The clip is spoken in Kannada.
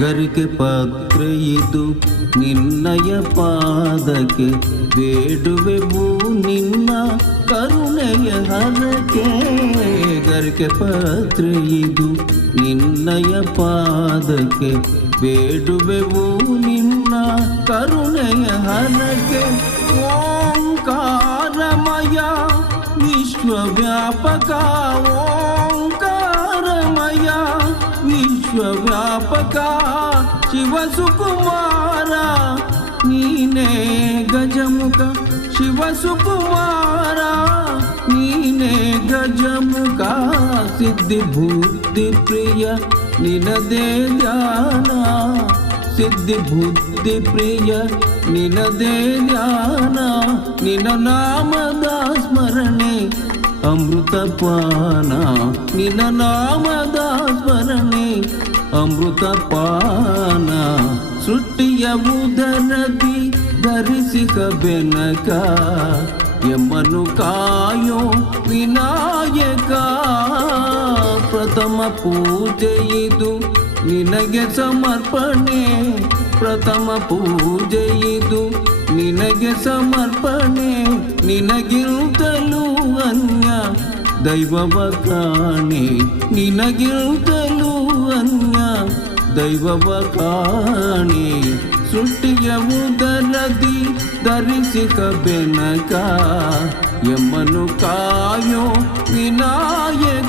ಗರಿಕೆ ಪಾತ್ರೆ ಇದು ನಿನ್ನಯ ಪಾದಕ್ಕೆ ಬೇಡುವೆವು ನಿನ್ನ ಕರುಣೆಯ ಹರಕೆ. ಗರಿಕೆ ಪಾತ್ರೆ ಇದು ನಿನ್ನಯ ಪಾದಕ್ಕೆ ಬೇಡುವೆವು ನಿನ್ನ ಕರುಣೆಯ ಹರಕೆ. ಓಂಕಾರಮಯ ವಿಶ್ವವ್ಯಾಪಕ, ಓಂಕಾರಮಯ ವಿಶ್ವವ್ಯಾಪಕ ಶಿವಸುಕುಮಾರ ನೀನೇ ಗಜಮುಖ. ಶಿವಸುಕುಮಾರ ನೀನೇ ಗಜಮುಖ. ಸಿದ್ಧಿ ಬುದ್ಧಿ ಪ್ರಿಯ ನಿನದೇ ಧ್ಯಾನ. ಸಿದ್ಧಿ ಬುದ್ಧಿ ಪ್ರಿಯ ನಿನದೇ ಧ್ಯಾನ. ನಿನ್ನ ನಾಮದ ಸ್ಮರಣೆ ಅಮೃತಪಾನ. ನಿನ್ನ ನಾಮದ ಸ್ಮರಣೆ ಅಮೃತಪಾನ. ಸೃಷ್ಟಿಯ ಉದರದಿ ಧರಿಸಿಕ ಬೆನಕ ಯಮ್ಮನು ಕಾಯೋ ವಿನಾಯಕ. ಪ್ರಥಮ ಪೂಜೆ ಇದು ನಿನಗೆ ಸಮರ್ಪಣೆ. ಪ್ರಥಮ ಪೂಜೆ ಇದು ನಿನಗೆ ಸಮರ್ಪಣೆ. ನಿನಗಿಂತಲೂ ಅನ್ಯ ದೈವವ ಕಾಣೆ. ನಿನಗಿಂತಲೂ ಅನ್ಯ ದೈವವ ಕಾಣೆ. ಸೃಷ್ಟಿಯ ಉದರದಿ ಧರಿಸಿಕ ಬೆನಕ ಯಮ್ಮನು ಕಾಯೋ ವಿನಾಯಕ.